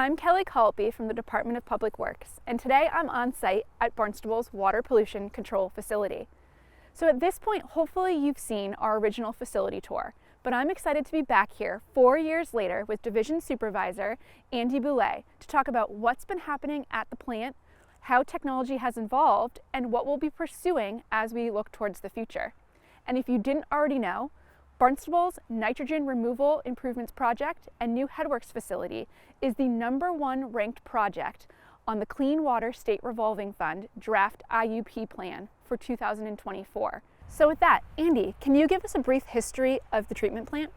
I'm Kelly Colby from the Department of Public Works, and today I'm on site at Barnstable's Water Pollution Control Facility. So at this point, hopefully you've seen our original facility tour, but I'm excited to be back here 4 years later with Division Supervisor Andy Boulay to talk about what's been happening at the plant, how technology has evolved, and what we'll be pursuing as we look towards the future. And if you didn't already know, Barnstable's Nitrogen Removal Improvements Project and new Headworks facility is the #1 ranked project on the Clean Water State Revolving Fund Draft IUP Plan for 2024. So with that, Andy, can you give us a brief history of the treatment plant?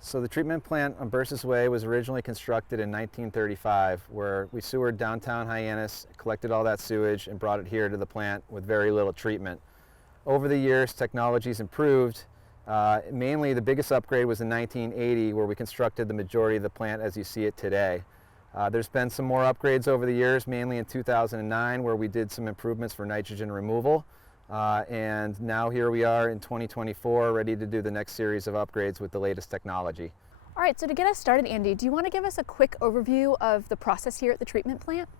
So the treatment plant on Bursis Way was originally constructed in 1935, where we sewered downtown Hyannis, collected all that sewage, and brought it here to the plant with very little treatment. Over the years, technology's improved. Mainly the biggest upgrade was in 1980, where we constructed the majority of the plant as you see it today. There's been some more upgrades over the years, mainly in 2009, where we did some improvements for nitrogen removal. And now here we are in 2024, ready to do the next series of upgrades with the latest technology. All right, so to get us started, Andy, do you want to give us a quick overview of the process here at the treatment plant?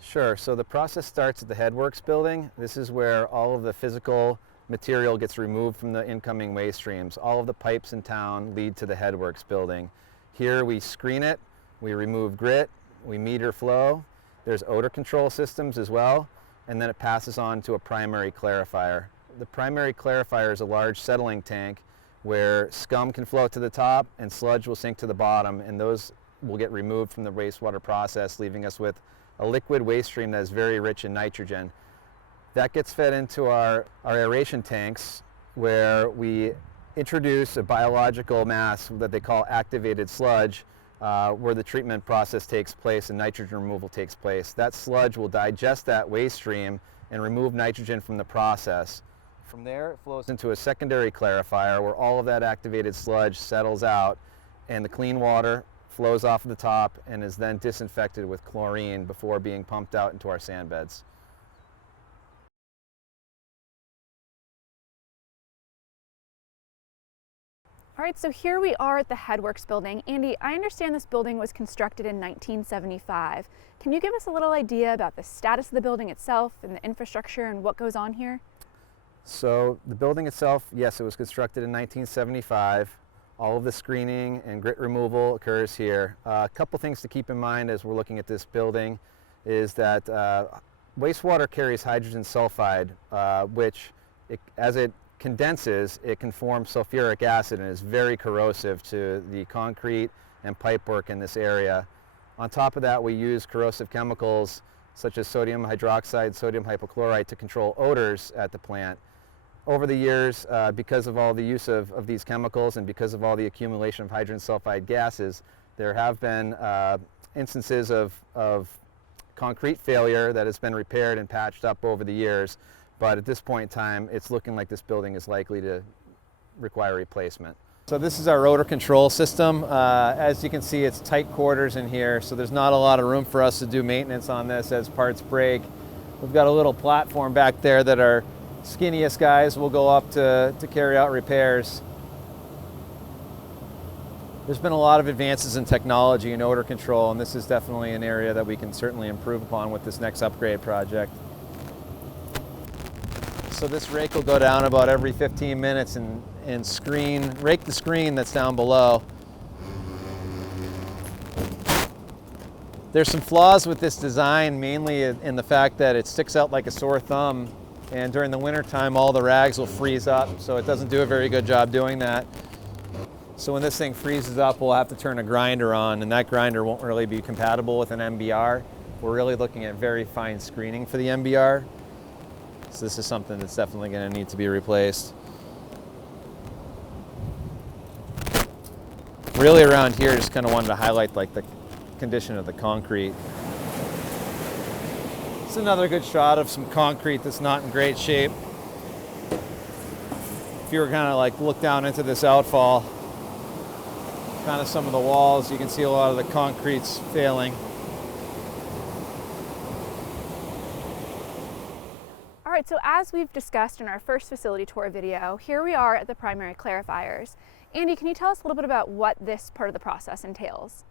Sure, so the process starts at the Headworks building. This is where all of the physical material gets removed from the incoming waste streams. All of the pipes in town lead to the Headworks building. Here we screen it, we remove grit, we meter flow. There's odor control systems as well, and then it passes on to a primary clarifier. The primary clarifier is a large settling tank where scum can float to the top and sludge will sink to the bottom, and those will get removed from the wastewater process, leaving us with a liquid waste stream that is very rich in nitrogen. That gets fed into our aeration tanks, where we introduce a biological mass that they call activated sludge, where the treatment process takes place and nitrogen removal takes place. That sludge will digest that waste stream and remove nitrogen from the process. From there, it flows into a secondary clarifier where all of that activated sludge settles out and the clean water flows off of the top and is then disinfected with chlorine before being pumped out into our sand beds. All right, so here we are at the Headworks building. Andy, I understand this building was constructed in 1975. Can you give us a little idea about the status of the building itself and the infrastructure and what goes on here? So the building itself, yes, it was constructed in 1975. All of the screening and grit removal occurs here. A couple things to keep in mind as we're looking at this building is that wastewater carries hydrogen sulfide, which as it condenses, it can form sulfuric acid and is very corrosive to the concrete and pipework in this area. On top of that, we use corrosive chemicals such as sodium hydroxide, sodium hypochlorite to control odors at the plant. Over the years, because of all the use of these chemicals and because of all the accumulation of hydrogen sulfide gases, there have been instances of concrete failure that has been repaired and patched up over the years. But at this point in time, it's looking like this building is likely to require replacement. So this is our odor control system. As you can see, it's tight quarters in here, so there's not a lot of room for us to do maintenance on this as parts break. We've got a little platform back there that our skinniest guys will go up to carry out repairs. There's been a lot of advances in technology in odor control, and this is definitely an area that we can certainly improve upon with this next upgrade project. So this rake will go down about every 15 minutes and rake the screen that's down below. There's some flaws with this design, mainly in the fact that it sticks out like a sore thumb, and during the winter time all the rags will freeze up, so it doesn't do a very good job doing that. So when this thing freezes up, we'll have to turn a grinder on, and that grinder won't really be compatible with an MBR. We're really looking at very fine screening for the MBR. So this is something that's definitely going to need to be replaced. Really around here, just kind of wanted to highlight like the condition of the concrete. It's another good shot of some concrete that's not in great shape. If you were kind of like look down into this outfall, kind of some of the walls, you can see a lot of the concrete's failing. All right, so as we've discussed in our first facility tour video, here we are at the primary clarifiers. Andy, can you tell us a little bit about what this part of the process entails?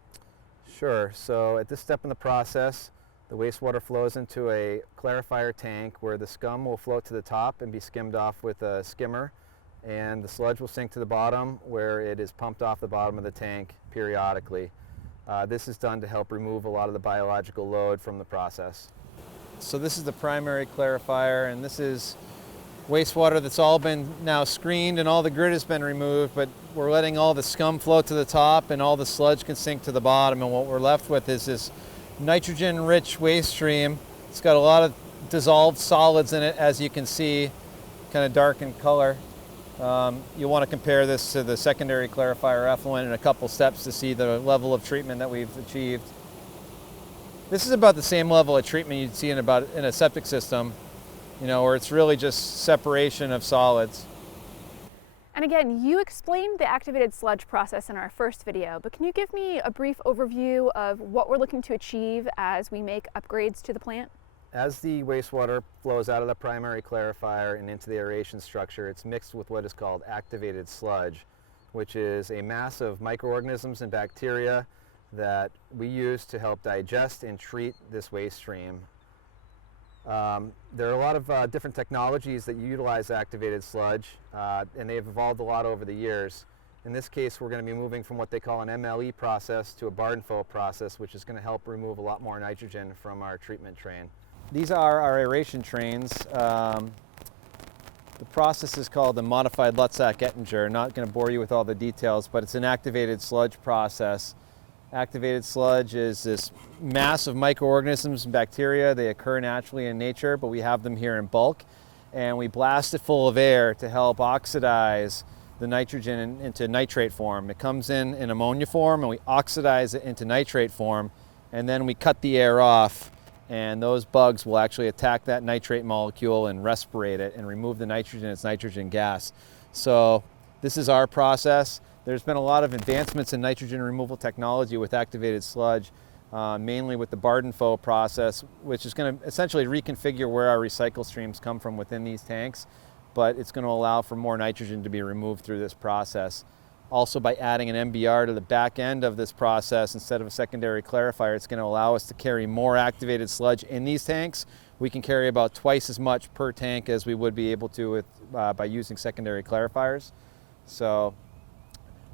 Sure. So at this step in the process, the wastewater flows into a clarifier tank where the scum will float to the top and be skimmed off with a skimmer, and the sludge will sink to the bottom where it is pumped off the bottom of the tank periodically. This is done to help remove a lot of the biological load from the process. So this is the primary clarifier, and this is wastewater that's all been now screened and all the grit has been removed, but we're letting all the scum float to the top and all the sludge can sink to the bottom, and what we're left with is this nitrogen-rich waste stream. It's got a lot of dissolved solids in it, as you can see, kind of dark in color. You want to compare this to the secondary clarifier effluent in a couple steps to see the level of treatment that we've achieved. This is about the same level of treatment you'd see in a septic system, where it's really just separation of solids. And again, you explained the activated sludge process in our first video, but can you give me a brief overview of what we're looking to achieve as we make upgrades to the plant? As the wastewater flows out of the primary clarifier and into the aeration structure, it's mixed with what is called activated sludge, which is a mass of microorganisms and bacteria that we use to help digest and treat this waste stream. There are a lot of different technologies that utilize activated sludge, and they've evolved a lot over the years. In this case, we're going to be moving from what they call an MLE process to a Barnstable process, which is going to help remove a lot more nitrogen from our treatment train. These are our aeration trains. The process is called the modified Lutzak-Ettinger. Not going to bore you with all the details, but it's an activated sludge process. Activated sludge is this mass of microorganisms and bacteria. They occur naturally in nature, but we have them here in bulk, and we blast it full of air to help oxidize the nitrogen into nitrate form. It comes in ammonia form, and we oxidize it into nitrate form, and then we cut the air off, and those bugs will actually attack that nitrate molecule and respirate it and remove the nitrogen as nitrogen gas. So this is our process. There's been a lot of advancements in nitrogen removal technology with activated sludge, mainly with the Barnstable process, which is going to essentially reconfigure where our recycle streams come from within these tanks, but it's going to allow for more nitrogen to be removed through this process. Also, by adding an MBR to the back end of this process instead of a secondary clarifier, it's going to allow us to carry more activated sludge in these tanks. We can carry about twice as much per tank as we would be able to by using secondary clarifiers. So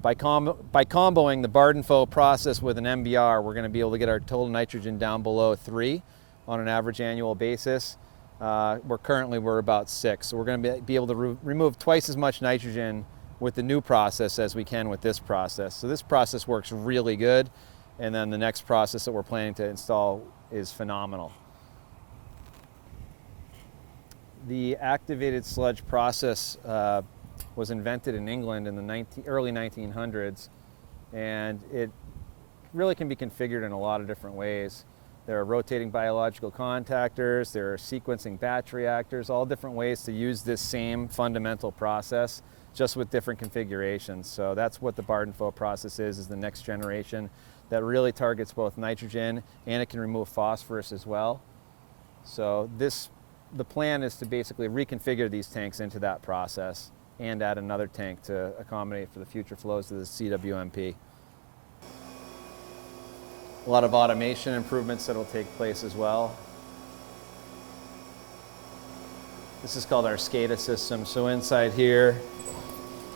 by comboing the Barnstable process with an MBR, we're going to be able to get our total nitrogen down below 3 on an average annual basis. We're about 6, so we're going to be able to remove twice as much nitrogen with the new process as we can with this process. So this process works really good, and then the next process that we're planning to install is phenomenal. The activated sludge process was invented in England in the early 1900s, and it really can be configured in a lot of different ways. There are rotating biological contactors, there are sequencing batch reactors, all different ways to use this same fundamental process, just with different configurations. So that's what the Barnstable process is the next generation that really targets both nitrogen, and it can remove phosphorus as well. So the plan is to basically reconfigure these tanks into that process and add another tank to accommodate for the future flows to the CWMP. A lot of automation improvements that will take place as well. This is called our SCADA system. So inside here,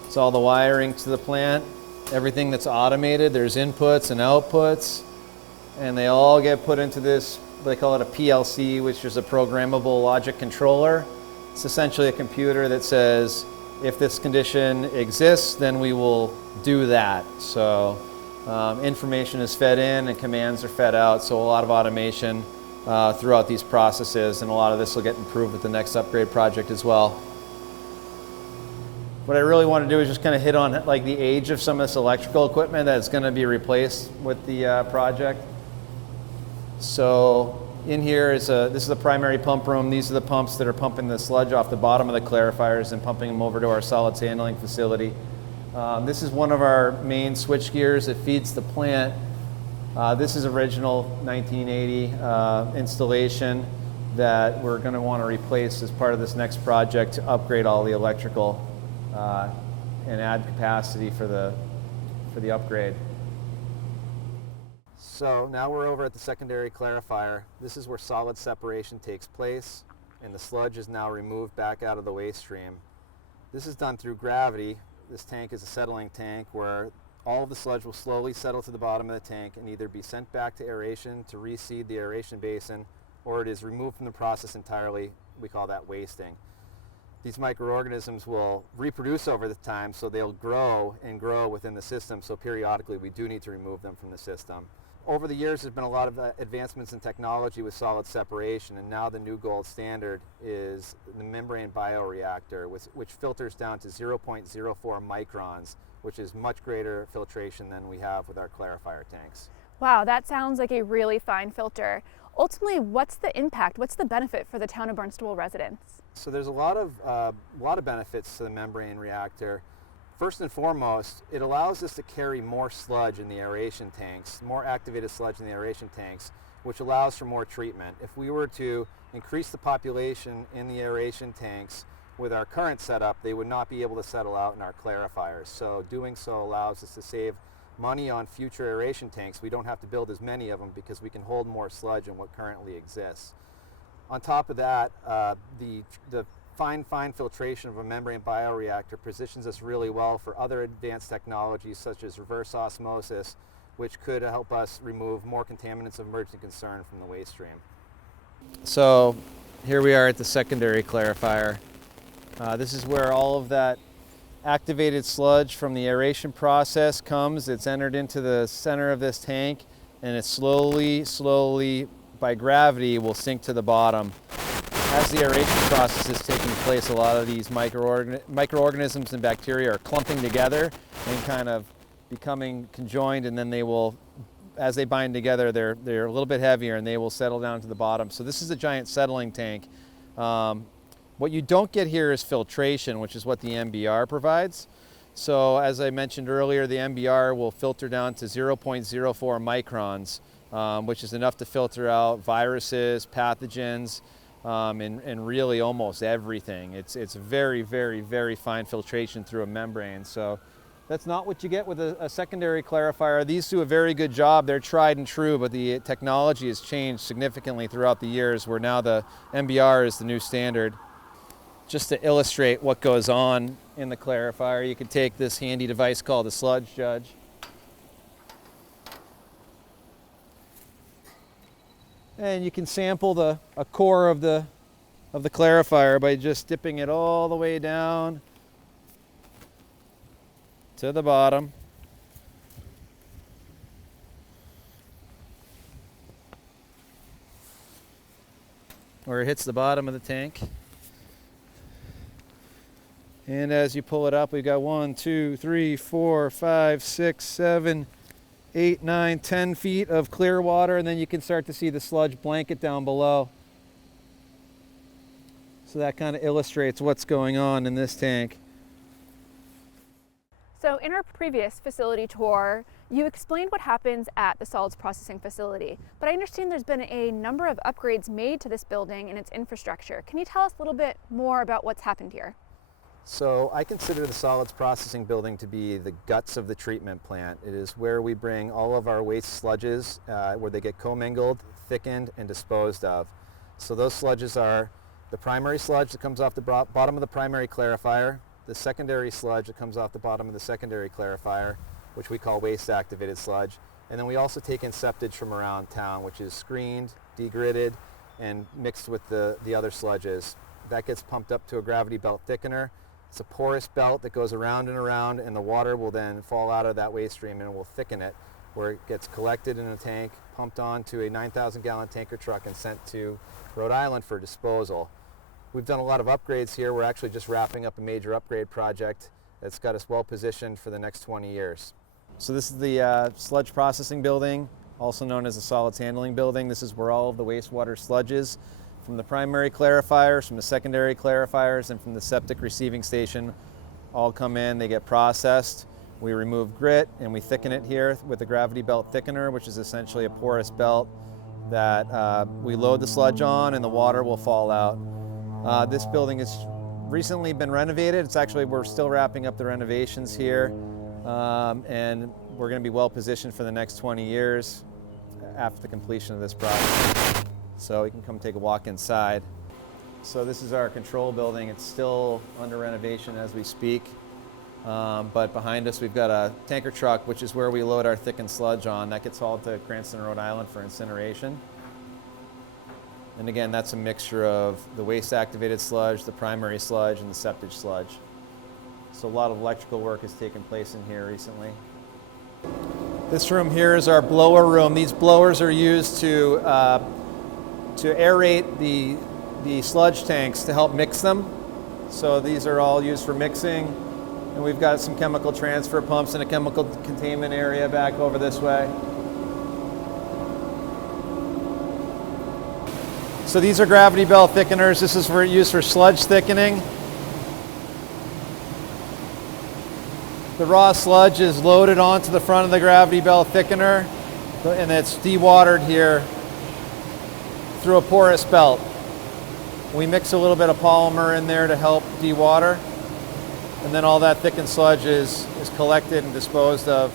it's all the wiring to the plant, everything that's automated. There's inputs and outputs, and they all get put into this, they call it a PLC, which is a programmable logic controller. It's essentially a computer that says, if this condition exists, then we will do that. So information is fed in and commands are fed out, so a lot of automation throughout these processes, and a lot of this will get improved with the next upgrade project as well. What I really want to do is just kind of hit on like the age of some of this electrical equipment that's going to be replaced with the project. So in here this is the primary pump room. These are the pumps that are pumping the sludge off the bottom of the clarifiers and pumping them over to our solids handling facility. This is one of our main switch gears that feeds the plant. This is original 1980 installation that we're going to want to replace as part of this next project to upgrade all the electrical and add capacity for the upgrade. So now we're over at the secondary clarifier. This is where solid separation takes place, and the sludge is now removed back out of the waste stream. This is done through gravity. This tank is a settling tank where all of the sludge will slowly settle to the bottom of the tank and either be sent back to aeration to reseed the aeration basin, or it is removed from the process entirely. We call that wasting. These microorganisms will reproduce over the time, so they'll grow and grow within the system, so periodically we do need to remove them from the system. Over the years, there's been a lot of advancements in technology with solid separation, and now the new gold standard is the membrane bioreactor, which filters down to 0.04 microns, which is much greater filtration than we have with our clarifier tanks. Wow, that sounds like a really fine filter. Ultimately, what's the impact? What's the benefit for the town of Barnstable residents? So there's a lot of benefits to the membrane reactor. First and foremost, it allows us to carry more sludge in the aeration tanks, more activated sludge in the aeration tanks, which allows for more treatment. If we were to increase the population in the aeration tanks with our current setup, they would not be able to settle out in our clarifiers. So doing so allows us to save money on future aeration tanks. We don't have to build as many of them because we can hold more sludge than what currently exists. On top of that, the fine filtration of a membrane bioreactor positions us really well for other advanced technologies such as reverse osmosis, which could help us remove more contaminants of emerging concern from the waste stream. So here we are at the secondary clarifier. This is where all of that activated sludge from the aeration process comes. It's entered into the center of this tank, and it slowly, by gravity, will sink to the bottom. As the aeration process is taking place, a lot of these microorganisms and bacteria are clumping together and kind of becoming conjoined, and then they will, as they bind together, they're a little bit heavier and they will settle down to the bottom. So this is a giant settling tank. What you don't get here is filtration, which is what the MBR provides. So as I mentioned earlier, the MBR will filter down to 0.04 microns, which is enough to filter out viruses, pathogens, and really almost everything. It's very, very, very fine filtration through a membrane. So that's not what you get with a secondary clarifier. These do a very good job. They're tried and true, but the technology has changed significantly throughout the years, where now the MBR is the new standard. Just to illustrate what goes on in the clarifier, you can take this handy device called a sludge judge. And you can sample a core of the clarifier by just dipping it all the way down to the bottom. Where it hits the bottom of the tank. And as you pull it up, we've got 1, 2, 3, 4, 5, 6, 7, 8, 9, 10 feet of clear water, and then you can start to see the sludge blanket down below. So that kind of illustrates what's going on in this tank. So in our previous facility tour, you explained what happens at the solids processing facility, but I understand there's been a number of upgrades made to this building and its infrastructure. Can you tell us a little bit more about what's happened here? So I consider the solids processing building to be the guts of the treatment plant. It is where we bring all of our waste sludges, where they get commingled, thickened, and disposed of. So those sludges are the primary sludge that comes off the bottom of the primary clarifier, the secondary sludge that comes off the bottom of the secondary clarifier, which we call waste activated sludge. And then we also take in septage from around town, which is screened, degridded, and mixed with the other sludges. That gets pumped up to a gravity belt thickener. It's a porous belt that goes around and around, and the water will then fall out of that waste stream and will thicken it, where it gets collected in a tank, pumped onto a 9,000 gallon tanker truck and sent to Rhode Island for disposal. We've done a lot of upgrades here. We're actually just wrapping up a major upgrade project that's got us well positioned for the next 20 years. So this is the sludge processing building, also known as the solids handling building. This is where all of the wastewater sludges from the primary clarifiers, from the secondary clarifiers, and from the septic receiving station all come in. They get processed. We remove grit and we thicken it here with a gravity belt thickener, which is essentially a porous belt that we load the sludge on and the water will fall out. This building has recently been renovated. We're still wrapping up the renovations here, and we're going to be well positioned for the next 20 years. after the completion of this project. So you can come take a walk inside. So this is our control building. It's still under renovation as we speak. But behind us we've got a tanker truck, which is where we load our thickened sludge on. That gets hauled to Cranston, Rhode Island for incineration. And again, that's a mixture of the waste-activated sludge, the primary sludge, and the septic sludge. So a lot of electrical work has taken place in here recently. This room here is our blower room. These blowers are used to aerate the sludge tanks to help mix them. So these are all used for mixing. And we've got some chemical transfer pumps and a chemical containment area back over this way. So these are gravity bell thickeners. This is used for sludge thickening. The raw sludge is loaded onto the front of the gravity bell thickener, and it's dewatered here through a porous belt. We mix a little bit of polymer in there to help dewater, and then all that thickened sludge is collected and disposed of.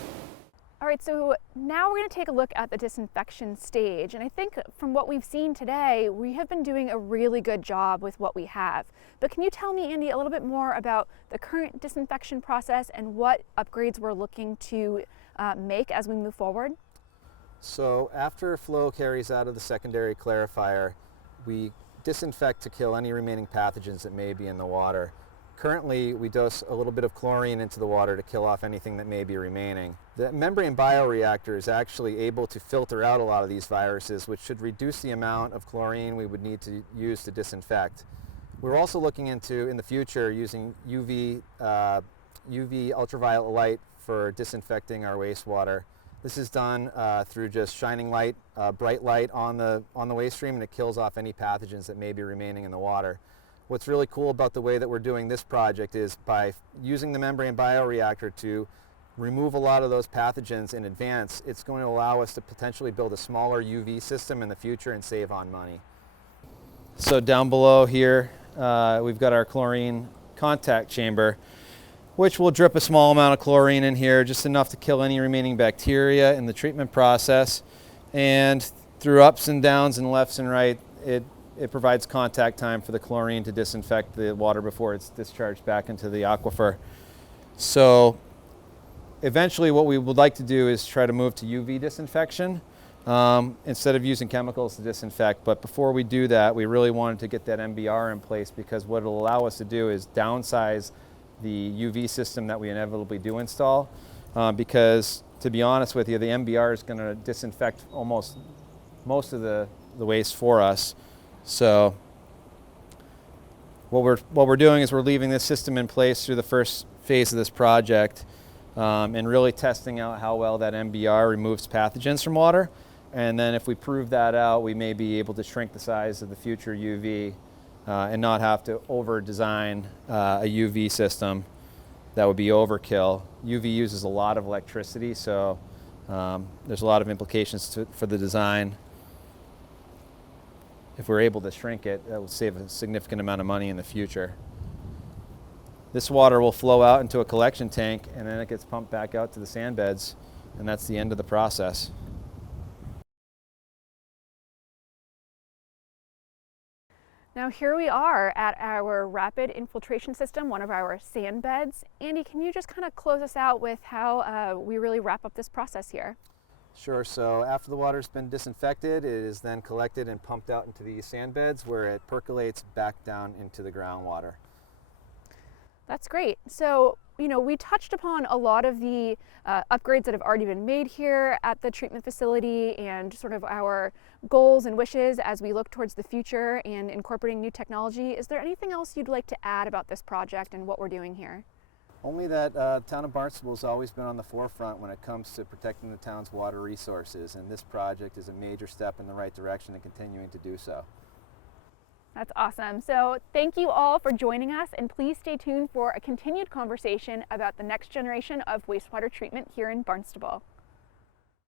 All right, so now we're going to take a look at the disinfection stage. And I think from what we've seen today, we have been doing a really good job with what we have. But can you tell me, Andy, a little bit more about the current disinfection process and what upgrades we're looking to make as we move forward? So after flow carries out of the secondary clarifier, we disinfect to kill any remaining pathogens that may be in the water. Currently, we dose a little bit of chlorine into the water to kill off anything that may be remaining. The membrane bioreactor is actually able to filter out a lot of these viruses, which should reduce the amount of chlorine we would need to use to disinfect. We're also looking into, in the future, using UV ultraviolet light for disinfecting our wastewater. This is done through just shining light, bright light on the waste stream, and it kills off any pathogens that may be remaining in the water. What's really cool about the way that we're doing this project is by using the membrane bioreactor to remove a lot of those pathogens in advance, it's going to allow us to potentially build a smaller UV system in the future and save on money. So down below here, we've got our chlorine contact chamber, which will drip a small amount of chlorine in here, just enough to kill any remaining bacteria in the treatment process. And through ups and downs and lefts and right, it provides contact time for the chlorine to disinfect the water before it's discharged back into the aquifer. So eventually what we would like to do is try to move to UV disinfection instead of using chemicals to disinfect. But before we do that, we really wanted to get that MBR in place, because what it'll allow us to do is downsize the UV system that we inevitably do install. Because to be honest with you, the MBR is going to disinfect almost most of the waste for us. So what we're doing is we're leaving this system in place through the first phase of this project, and really testing out how well that MBR removes pathogens from water. And then if we prove that out, we may be able to shrink the size of the future UV and not have to over-design a UV system that would be overkill. UV uses a lot of electricity, so there's a lot of implications for the design. If we're able to shrink it, that would save a significant amount of money in the future. This water will flow out into a collection tank, and then it gets pumped back out to the sand beds, and that's the end of the process. Now here we are at our rapid infiltration system, one of our sand beds. Andy, can you just kind of close us out with how we really wrap up this process here? Sure. So after the water's been disinfected, it is then collected and pumped out into the sand beds, where it percolates back down into the groundwater. That's great. So, we touched upon a lot of the upgrades that have already been made here at the treatment facility, and sort of our goals and wishes as we look towards the future and incorporating new technology. Is there anything else you'd like to add about this project and what we're doing here? Only that town of Barnstable has always been on the forefront when it comes to protecting the town's water resources, and this project is a major step in the right direction and continuing to do so. That's awesome. So thank you all for joining us, and please stay tuned for a continued conversation about the next generation of wastewater treatment here in Barnstable.